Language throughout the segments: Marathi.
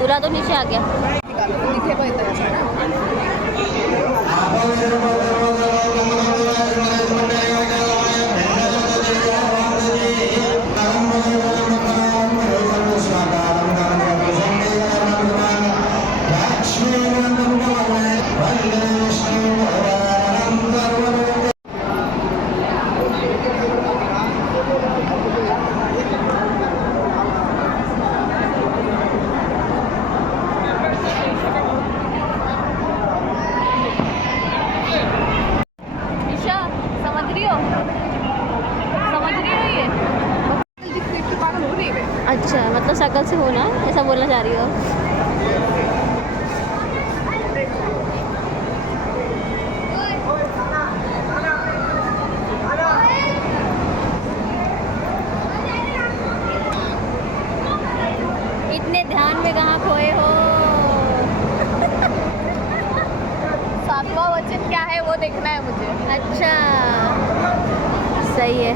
दूल्हा तो नीचे आ गया। अच्छा, मतलब शकल से हो ना, ऐसा बोलना चाह रही हो? इतने ध्यान में कहाँ खोए हो? सातवां वचन क्या है वो देखना है मुझे। अच्छा, सही है।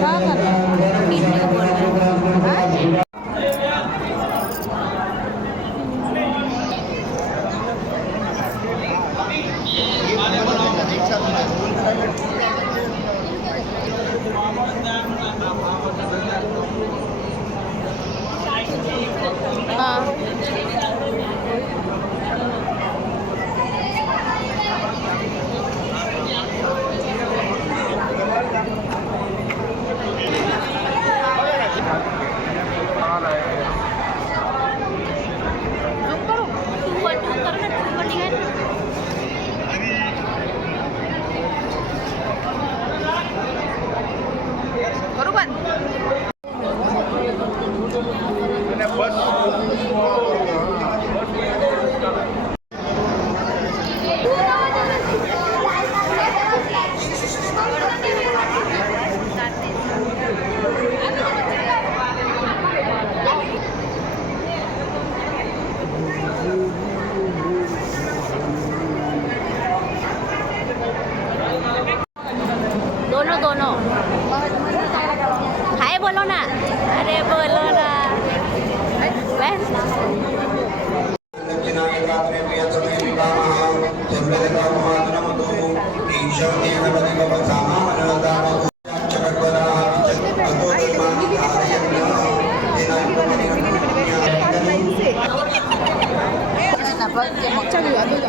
हाँ कर लो, खींचने को बोल रहे हैं। दोनों हाय बोलो ना, अरे बोलो ना।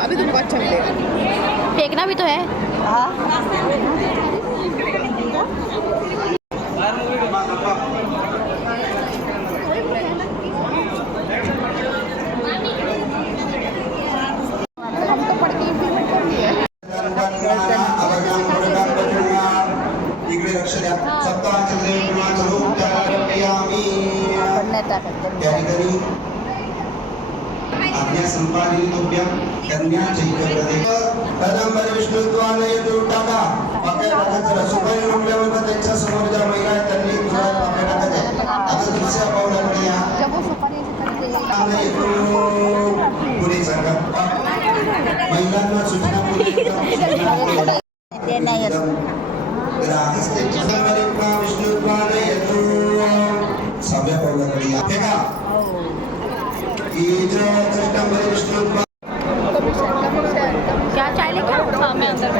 अभी तुमको अच्छा मिलेगा। फेंकना भी तो है। हाँ हम तो पढ़ के इम्प्लीमेंट कर लिए। आज्ञा संपादितोभ्यं कन्या चैकप्रदे कदंबर विष्णुत्वान यदुटाका पकडाचा सुपारी लोकल्यावर त्यांच्या समोर ज्या महिला आहेत त्यांनी पकडाचा आता दुसऱ्या पावलाकडे या जब वो सुपारी पुढे सांगा महिलांना सूचना पुढे देना है ग्राहक त्यांच्या समोर विष्णुत्वान यदु सभ्य पावलाकडे या ठेका क्या चाय लेके आओ? हाँ, मैं अंदर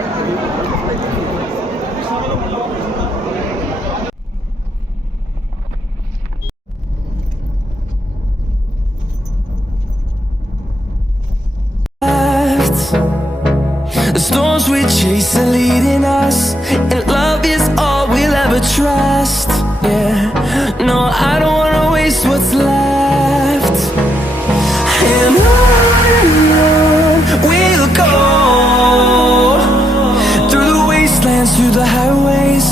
The storms we chase are leading us, and love is all we'll ever trust. Yeah, no, I don't wanna waste what's left. And on we'll go, through the wastelands, through the highways,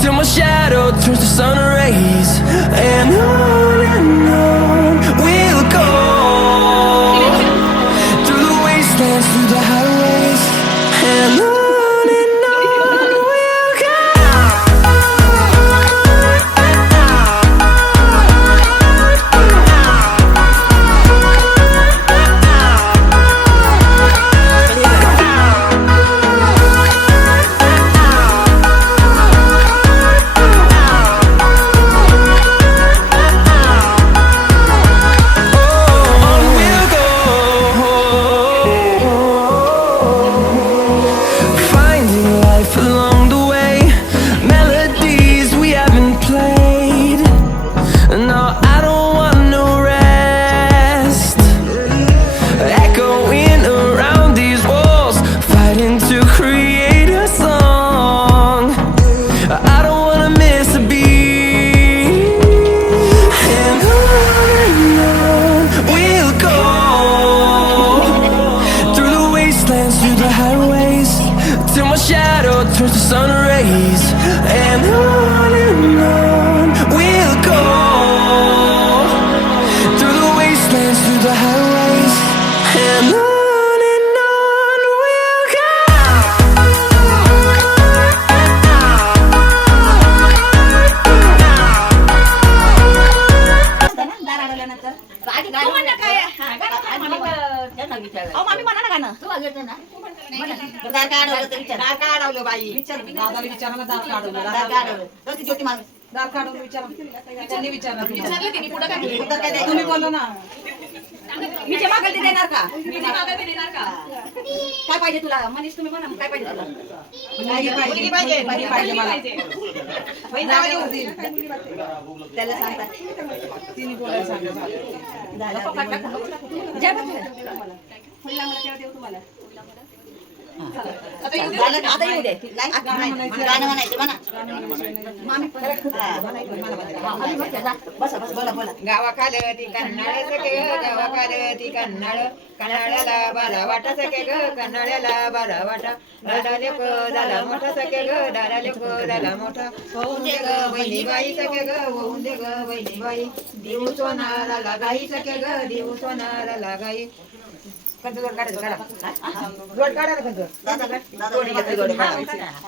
till my shadow turns to sun rays. And on we'll go, through the wastelands, through the highways, and on we'll go. बाई दादाला विचारा ना, दार काढून दार काढवलं. तर ती ज्योती माणूस दार काढून विचारा. त्यांनी विचारलं विचारलं तिने पुढं काय केलं? उत्तर काय द्यायचं? तुम्ही बोला ना. मी जे मागेल ते देणार का? मी जे मागं ते देणार का? काय पाहिजे तुला? मनीष तुम्ही म्हणा काय पाहिजे तुला? मुलगी मुलगी पाहिजे. मुलगी पाहिजे मला. होईल नाव घेऊन देईल. त्याला सांगता तिने बोलायला सांगितलं. जय बच्चन. आता येऊ दे. नाही, गाणं म्हणायचं म्हणा. बसा बसा बोला बोला. गावाखाल ती कन्नाळ सके ग गावाखाल ती कन्नाळ कन्नाळ्याला बाला वाटा सके ग कन्नाळ्याला बाला वाटा दादा लेक झाला मोठा सके ग दादा लेक झाला मोठा होऊन दे ग बहिणी बाई सके ग होऊन दे ग बहिणी बाई देऊ सोनाला लागाई सके ग देऊ सोनाला लागाई कंच जोड काढायचं काढा जोड काढा ना कंच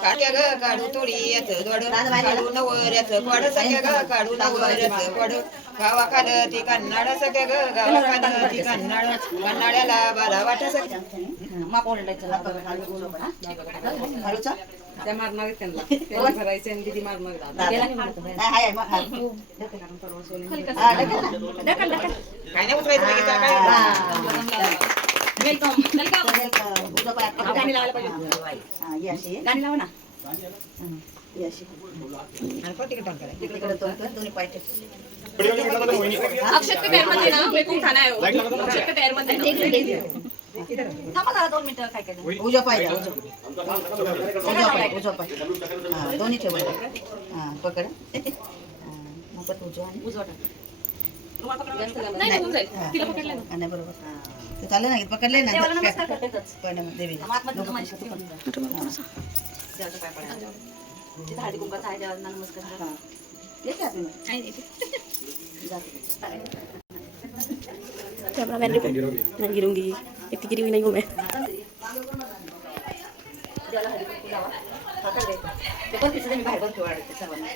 काट्या ग काढू तोडी याचं जोड काढू नवऱ्याचं पड सके ग काढू नवऱ्याचं पड गावाखाल ती कन्नाड सके ग गावाखाल ती कन्नाड कन्नाड्याला बाला वाटा सके माप ओरडायचं हळूचा त्या मारणार आहेत त्यांना. त्यांना भरायचं आणि किती मारणार आहेत. हाय मग काय नाही उतरायचं लगेच काय वेलकम गाणी लावायला पाहिजे. गाणी लावा ना. आणि कोण तिकडे टोन करायचं तिकडे दोन्ही पाय ठेव. अक्षत के पैर मध्ये ना बेकून खाना है वो. अक्षत के पैर मध्ये ना. थांबा जरा 2 मिनिटं काय काय उजवा पाय द्या, उजवा पाय हा दोन्ही ठेव. हा पकड. मग परत उजवा नाही निघून जाईल. तिला पकडलं ना. नाही बरोबर ते चालेल ना पकडले ना देवी हळदी कुंकाचा आहे देवाला नमस्कार. कैमरा मैन नहीं गिरूंगी, इतनी गिरी हुई नहीं हूँ मैं. मी बाहेर बघतो सर्वांना.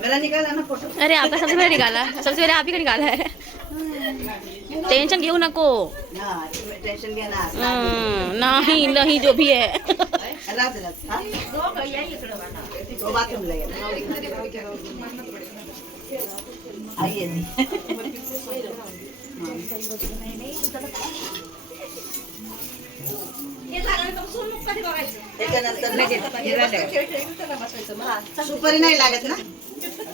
मेरा निकाला ना फोटो. अरे आपका सबसे पहले निकाला, सबसे पहले आप ही का निकाला है. टेंशन घेऊ नको. टेंशन घ्या ना. नहीं नहीं जो भी है. तो बाथरूमला गेला. आई येते. सुपारी नाही लागत ना.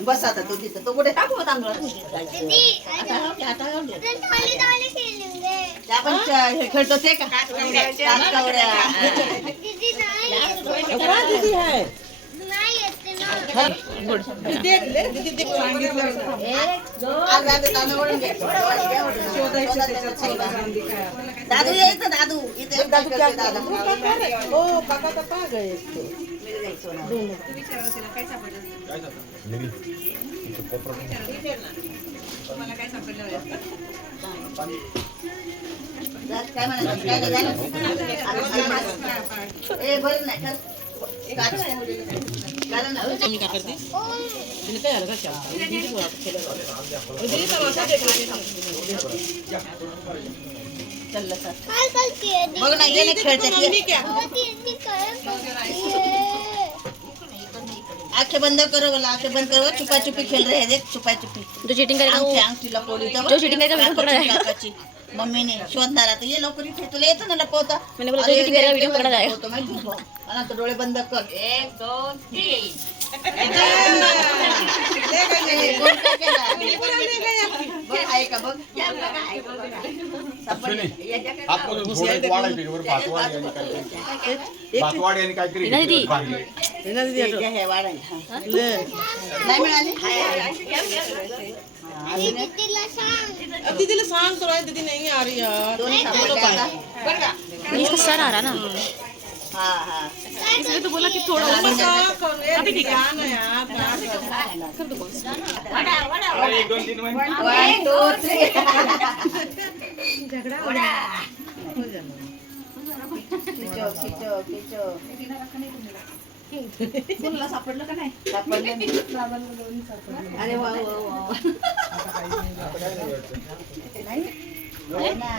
बस आता तो तिथं तो कुठे टाकू तांदूळ. आपण खेळतो ते का दादू यायचं. दादू इथे दादू हो काका तर का गए. काय म्हणायचं ए बरं नाही बघ ना ये आंखें बंद करो बोला. आंखें बंद करो. छुपा छुपी खेल रहे हैं. देख छुपा छुपी. जो चीटिंग करेगा वो अंगठी लपवली तर जो चीटिंग करेगा वो पकड़ा जाएगा. मम्मीने शोधणार आता ये लवकर इथे तुला येतं ना लपवता मैंने बोला जो तेरा वीडियो पकड़ा जाएगा लपवतो माहिती आहे का? आणि आता डोळे बंद कर 1 2 3 कोण काय केलं? बघ आहे का बघ सापडली. रीना दीदी हे घ्या, हे वाढायला. हा. नाही मिळाली अजून एक? दीदीला सांग तो आहे दीदी नहीं आ रही यार दोन्ही सापडले आता. इसका सर आ रहा ना हा हा इसलिए तो बोला कि थोड़ा ऊपर क्या करूं ये ठीक है ना यार One, two, three. खिचो खिचो कोणाला सापडलं का नाही सापडलं अरे वा वा वा नाही? हो ना.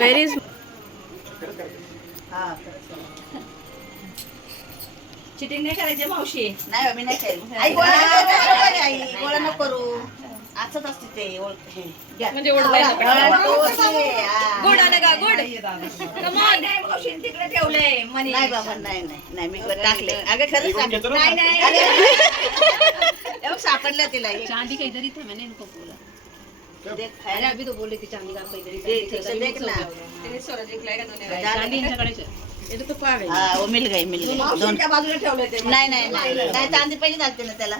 वेरी हा चिटिंग नाही करायची मावशी नाही बाबी नाही केली आई गोळा नको करू, आई गोळा नको करू असंच असते ते ओळख म्हणजे ओढलाय गोड आलं का गोड कमॉन नाही मावशी तिकडे ठेवलंय मनी नाही बाबा नाही नाही नाही मी टाकले अगं खरंच टाकले नाही नाही एवढं सापडलं तिला हे. चांदी का इधर ही था मैंने इनको बोला देख अरे खायला अभी तो बोल रही थी चांदी का आपका इधर ही देख इसे देख ना तिने स्वरा जिंकलाय का दोन्ही चांदी इनच्याकडेच आहे ये तो पागल हा वो मिल गई दोन त्या बाजूला ठेवलंय ते नाही नाही नाही नाही चांदी पहिली घालते ना त्याला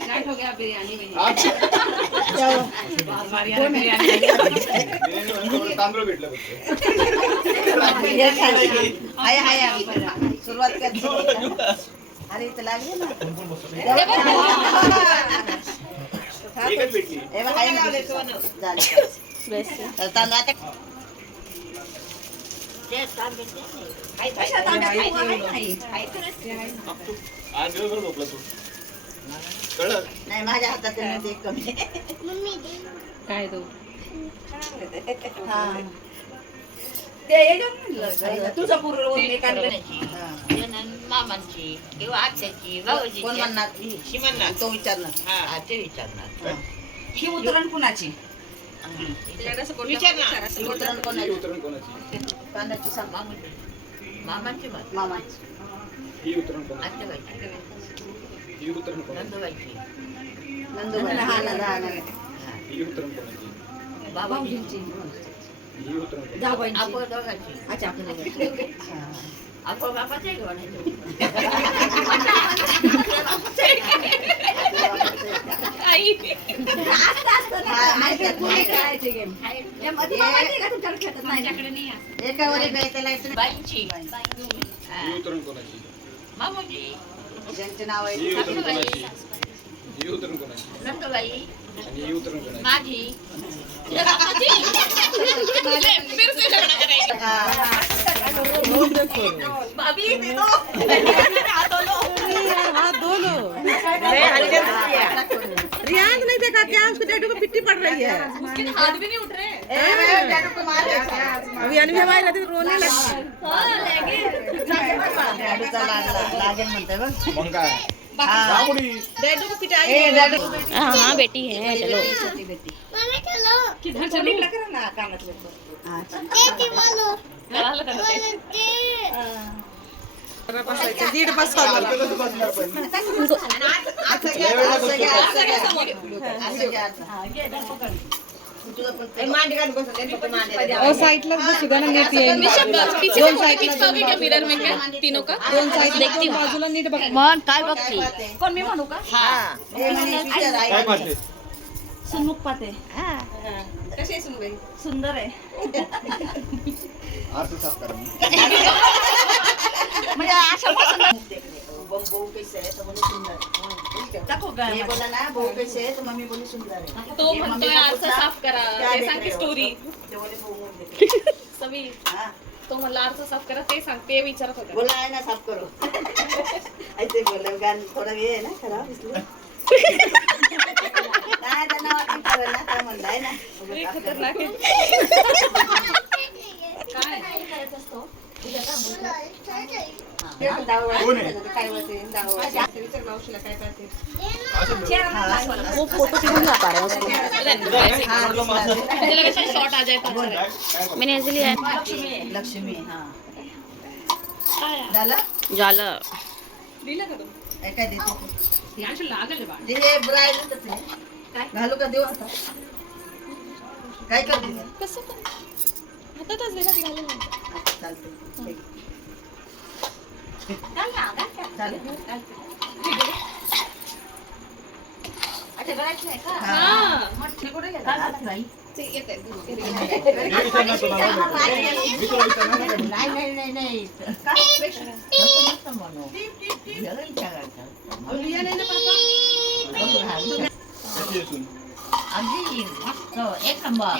स्टार्ट हो गया बिरयानी में हाय हाय सुरुवात कर अरे इथं लागले ना हे बघ, हाय ना. झालं. तर तांदूळ आता कशात आंब्यात आहे नाही नाही माझ्या हातात आहे ना ते कमी काय तो हा ते याच्यात म्हणलं तुझं पूर्ण ओढणी काढलं हा. मामांची किंवा आत्याची भाऊजी कोण म्हणणार तो विचारणार ते विचारणार हा. ही उतरण कुणाची उतरण कोणाची कांद्याची सांग मामांची मामाची आत्याबाईची नंदूबाईची नंदूबाई हा नंद हा नंद बाबाजींची आपण दोघांची अच्छा आपण आपण बापाचं आहे एकावर एक आहे त्याला बाईंची मामूजी ज्यांचे नाव आहे सासूबाई नंदूबाई माझी भाभी दे दो हाथ धो लो रियांक नहीं देखा क्या उसके डैडू को पिट्टी पड़ रही है उसके हाथ भी नहीं उठ रहे अभी अनवी हमारी रहती तो रोने लगती लागेल म्हणते बघ डैडू को पिटाई हाँ हाँ बेटी है चलो किधर चलो करा ना कानातले दीड बस और साइडला बसू द्या ना नीट येईल मिरर में क्या तीनों का दोन साइड देखती हूँ बाजूला नीट बघ मन काय बघती कोण मी म्हणू का सुनमुख पाते कशी आहे सुनबाई सुंदर आहे म्हणजे अशा भाऊ कैसे आहे तर बोलू सुंदर हे बोला ना भाऊ कैसे आहे तर मम्मी बोलू सुंदर आहे तो म्हणतोय आरसा साफ करा ते सांग की स्टोरी ते बोले भाऊ बोलले सवी हा तो म्हणला आरसा साफ करा ते सांग ते विचारत होते बोला आहे ना साफ करो ऐसे बोलले गान थोडा हे आहे ना खराब इसलिए नाही त्यांना वाटलं करेल ना काय म्हणलं आहे ना खतरनाक आहे काय करायचं असतो काय होते दहावा विचार मावशीला काय करते वो फोटो क्यों ना पा रहा है मैंने ऐसे लिया है लक्ष्मी हा झालं झालं काय देते हे ब्राईडच आहे घालू का देऊ आता काय करते कसं हातातच दे ना ती घालून चालते अगदी मस्त एक नंबर